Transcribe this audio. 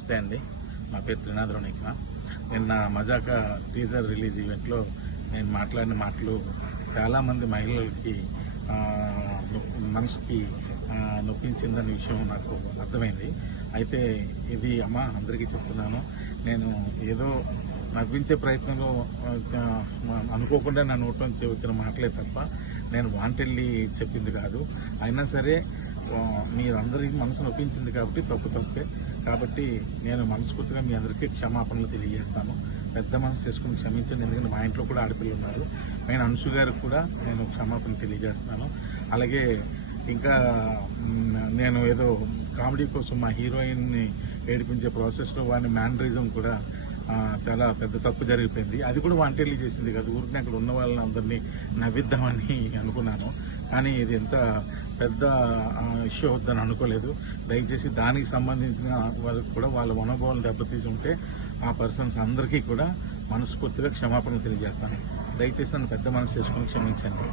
నమస్తే అండి. నా పేరు త్రినాథరావు నిఖిల. నిన్న మజాకా టీజర్ రిలీజ్ ఈవెంట్లో నేను మాట్లాడిన మాటలు చాలామంది మహిళలకి మనసుకి నొప్పించిందనే విషయం నాకు అర్థమైంది. అయితే ఇది అందరికీ చెప్తున్నాను. నేను ఏదో నవ్వించే ప్రయత్నంలో అనుకోకుండా నా నోట్లో వచ్చిన మాటలే తప్ప నేను వాంటెడ్లీ చెప్పింది కాదు. అయినా సరే మీరందరికీ మనసు నొప్పించింది కాబట్టి తప్పే. కాబట్టి నేను మనస్ఫూర్తిగా మీ అందరికీ క్షమాపణలు తెలియజేస్తాను. పెద్ద మనసు చేసుకుని క్షమించండి. ఎందుకంటే మా ఇంట్లో కూడా ఆడపిల్లలు ఉన్నారు. నేను అంశు గారికి కూడా నేను క్షమాపణ తెలియజేస్తాను. అలాగే ఇంకా నేను ఏదో కామెడీ కోసం మా హీరోయిన్ని ఏడిపించే ప్రాసెస్లో వాడిని మ్యానరిజం కూడా చాలా పెద్ద తప్పు జరిగిపోయింది. అది కూడా వాంటెడ్లీ చేసింది కదా. ఊరికి అక్కడ ఉన్న వాళ్ళని అందరినీ నవ్విద్దామని అనుకున్నాను. కానీ ఇది ఎంత పెద్ద ఇష్యూ అవుద్దని అనుకోలేదు. దయచేసి దానికి సంబంధించిన వాళ్ళకి కూడా వాళ్ళ మనోభావాలను దెబ్బతీసి ఉంటే ఆ పర్సన్స్ అందరికీ కూడా మనస్ఫూర్తిగా క్షమాపణలు తెలియజేస్తాను. దయచేసి నన్ను పెద్ద మనసు చేసుకుని క్షమించండి.